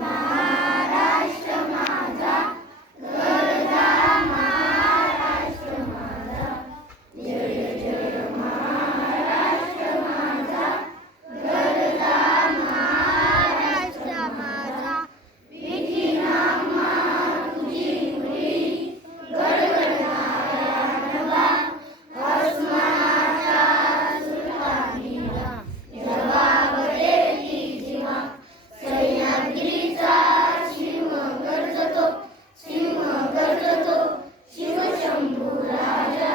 महाराष्ट्र माझा, गरजा महाराष्ट्र माझा. जय जय महाराष्ट्र माझा, गरजा महाराष्ट्र माझा. विठीना तुझी मुली, गडगडणारा नभा, अस्मानाच्या सुलतानीला जबाब देती जिवा. सह्याद्रीचा सिंह गर्जतो, सिंह गर्जतो, शिवशंभू राजा.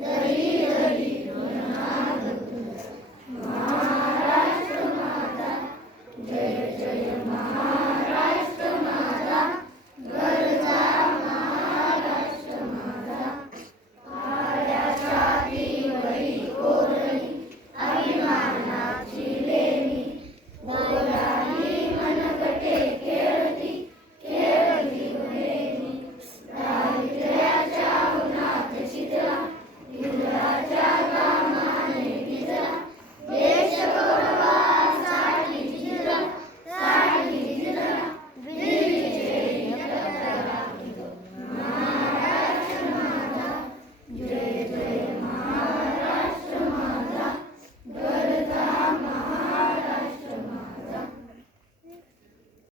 दरी दरी नाद तुझा, महाराष्ट्र माझा. जय जय महाराष्ट्र.